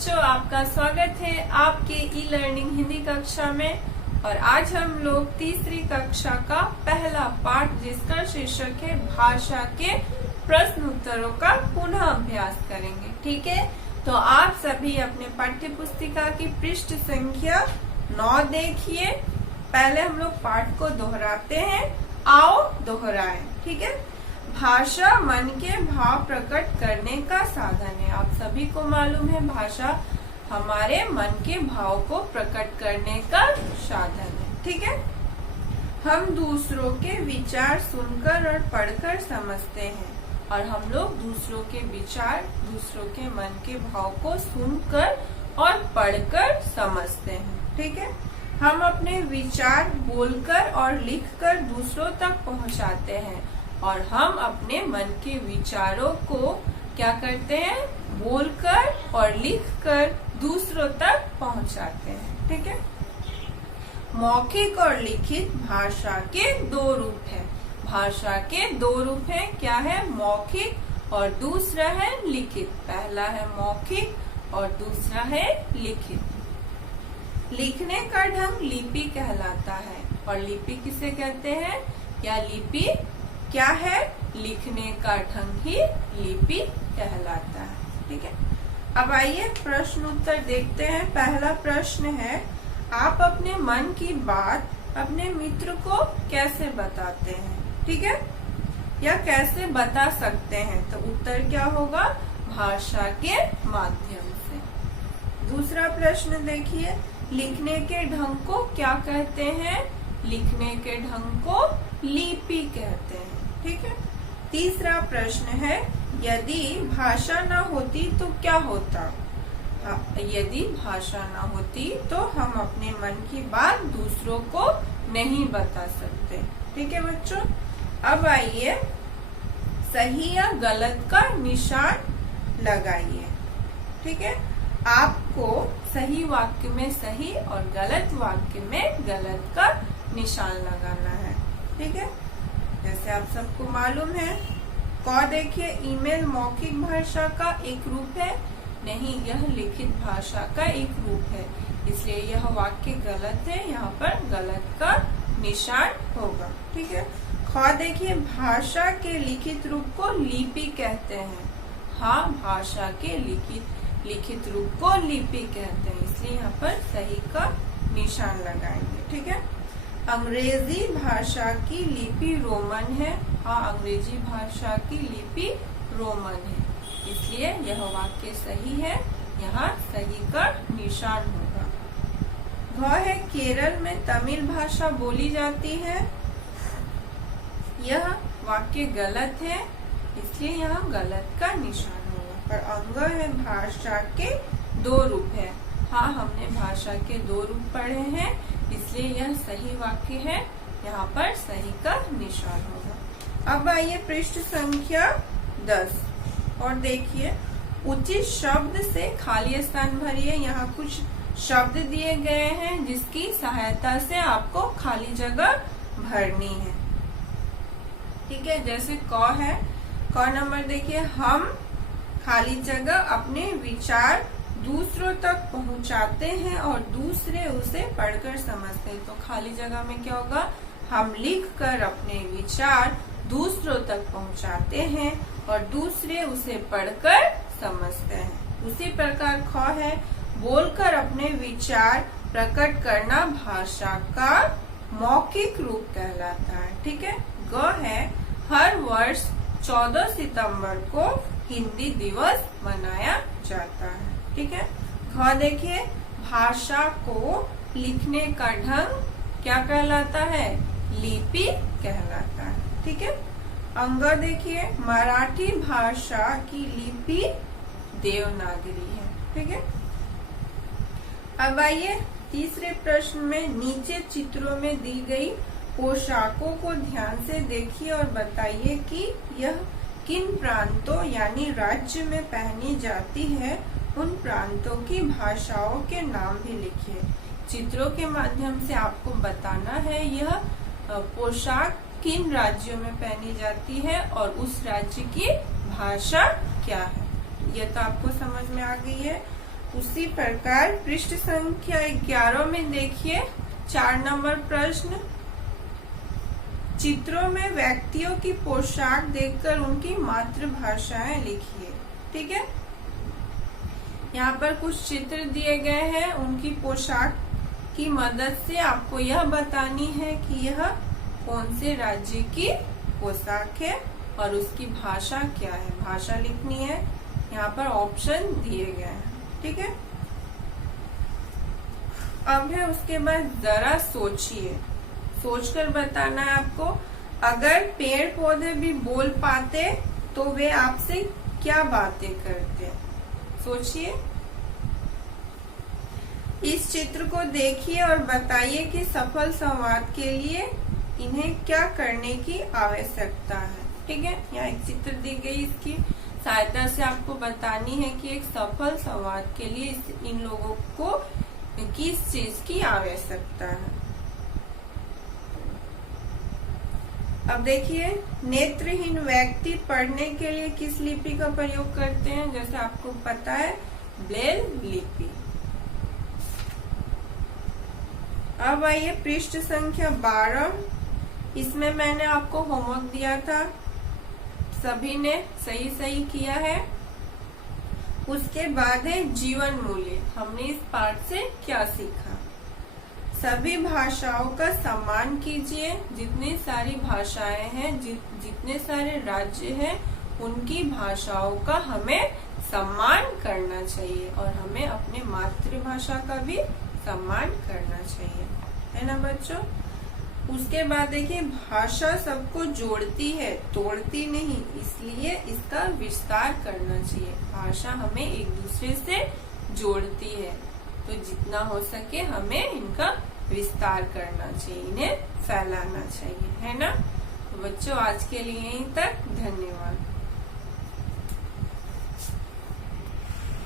बच्चों, आपका स्वागत है आपके ई लर्निंग हिंदी कक्षा में। और आज हम लोग तीसरी कक्षा का पहला पाठ, जिसका शीर्षक है भाषा के प्रश्न उत्तरों का पुनः अभ्यास करेंगे। ठीक है, तो आप सभी अपने पाठ्य पुस्तिका की पृष्ठ संख्या 9 देखिए। पहले हम लोग पाठ को दोहराते हैं, आओ दोहराएं। ठीक है, भाषा मन के भाव प्रकट करने का साधन है। आप सभी को मालूम है, भाषा हमारे मन के भाव को प्रकट करने का साधन है। ठीक है, हम दूसरों के विचार सुनकर और पढ़कर समझते हैं, और हम लोग दूसरों के विचार, दूसरों के मन के भाव को सुनकर और पढ़कर समझते हैं। ठीक है, हम अपने विचार बोलकर और लिखकर दूसरों तक पहुंचाते हैं, और हम अपने मन के विचारों को क्या करते हैं, बोलकर और लिखकर दूसरों तक पहुंचाते हैं। ठीक है, मौखिक और लिखित भाषा के दो रूप हैं। भाषा के दो रूप हैं, क्या है, मौखिक और दूसरा है लिखित। पहला है मौखिक और दूसरा है लिखित। लिखने का ढंग लिपि कहलाता है, और लिपि किसे कहते हैं, या लिपि क्या है, लिखने का ढंग ही लिपि कहलाता है। ठीक है, अब आइए प्रश्न उत्तर देखते हैं। पहला प्रश्न है, आप अपने मन की बात अपने मित्र को कैसे बताते हैं। ठीक है, या कैसे बता सकते हैं, तो उत्तर क्या होगा, भाषा के माध्यम से। दूसरा प्रश्न देखिए, लिखने के ढंग को क्या कहते हैं, लिखने के ढंग को लिपि कहते हैं। ठीक है, तीसरा प्रश्न है, यदि भाषा न होती तो क्या होता। यदि भाषा न होती तो हम अपने मन की बात दूसरों को नहीं बता सकते। ठीक है बच्चों, अब आइए सही या गलत का निशान लगाइए। ठीक है, आपको सही वाक्य में सही और गलत वाक्य में गलत का निशान लगाना है। ठीक है, जैसे आप सबको मालूम है, क देखिए, ईमेल मौखिक भाषा का एक रूप है, नहीं, यह लिखित भाषा का एक रूप है, इसलिए यह वाक्य गलत है, यहाँ पर गलत का निशान होगा। ठीक है, ख देखिए, भाषा के लिखित रूप को लिपि कहते हैं। हाँ, भाषा के लिखित रूप को लिपि कहते हैं, इसलिए यहाँ पर सही का निशान लगाएंगे। ठीक है, अंग्रेजी भाषा की लिपि रोमन है। हाँ, अंग्रेजी भाषा की लिपि रोमन है, इसलिए यह वाक्य सही है, यहाँ सही का निशान होगा। घ है, केरल में तमिल भाषा बोली जाती है। यह वाक्य गलत है, इसलिए यहाँ गलत का निशान होगा। पर अंग है, भाषा के दो रूप है। हाँ, हमने भाषा के दो रूप पढ़े हैं, इसलिए यह सही वाक्य है, यहाँ पर सही का निशान होगा। अब आइए पृष्ठ संख्या 10 और देखिए, उचित शब्द से खाली स्थान भरिए। यहाँ कुछ शब्द दिए गए हैं, जिसकी सहायता से आपको खाली जगह भरनी है। ठीक है, जैसे क है, क नंबर देखिए, हम खाली जगह अपने विचार दूसरों तक पहुंचाते हैं और दूसरे उसे पढ़कर समझते हैं। तो खाली जगह में क्या होगा, हम लिखकर अपने विचार दूसरों तक पहुंचाते हैं और दूसरे उसे पढ़कर समझते हैं। उसी प्रकार ख है, बोलकर अपने विचार प्रकट करना भाषा का मौखिक रूप कहलाता है। ठीक है, ग है, हर वर्ष 14 सितंबर को हिंदी दिवस मनाया जाता है। ठीक है, घ देखिए, भाषा को लिखने का ढंग क्या कहलाता है, लिपि कहलाता है। ठीक है, अंग देखिए, मराठी भाषा की लिपि देवनागरी है। ठीक है, अब आइए तीसरे प्रश्न में, नीचे चित्रों में दी गई पोशाकों को ध्यान से देखिए और बताइए कि यह किन प्रांतों यानी राज्य में पहनी जाती है। उन प्रांतों की भाषाओं के नाम भी लिखिए। चित्रों के माध्यम से आपको बताना है यह पोशाक किन राज्यों में पहनी जाती है और उस राज्य की भाषा क्या है। यह तो आपको समझ में आ गई है। उसी प्रकार पृष्ठ संख्या 11 में देखिए 4 नंबर प्रश्न। चित्रों में व्यक्तियों की पोशाक देखकर उनकी मातृभाषाएं लिखिए। ठीक है, यहाँ पर कुछ चित्र दिए गए हैं, उनकी पोशाक की मदद से आपको यह बतानी है कि यह कौन से राज्य की पोशाक है और उसकी भाषा क्या है। भाषा लिखनी है, यहाँ पर ऑप्शन दिए गए हैं। ठीक है, अब है उसके बाद जरा सोचिए, सोचकर बताना है आपको। अगर पेड़ पौधे भी बोल पाते तो वे आपसे क्या बातें करते। सोचिए, इस चित्र को देखिए और बताइए कि सफल संवाद के लिए इन्हें क्या करने की आवश्यकता है। ठीक है, यहाँ एक चित्र दी गई, इसकी सहायता से आपको बतानी है कि एक सफल संवाद के लिए इन लोगों को किस चीज की आवश्यकता है। अब देखिए, नेत्रहीन व्यक्ति पढ़ने के लिए किस लिपि का प्रयोग करते हैं। जैसे आपको पता है, ब्रेल लिपि। अब आइए पृष्ठ संख्या 12, इसमें मैंने आपको होमवर्क दिया था, सभी ने सही किया है। उसके बाद है जीवन मूल्य। हमने इस पाठ से क्या सीखा। सभी भाषाओं का सम्मान कीजिए। जितनी सारी भाषाएं हैं, जितने सारे राज्य हैं, उनकी भाषाओं का हमें सम्मान करना चाहिए और हमें अपने मातृभाषा का भी सम्मान करना चाहिए, है ना बच्चों। उसके बाद देखिए, भाषा सबको जोड़ती है, तोड़ती नहीं, इसलिए इसका विस्तार करना चाहिए। भाषा हमें एक दूसरे से जोड़ती है, तो जितना हो सके हमें इनका विस्तार करना चाहिए, इन्हें फैलाना चाहिए, है ना। तो बच्चों, आज के लिए यहीं तक, धन्यवाद।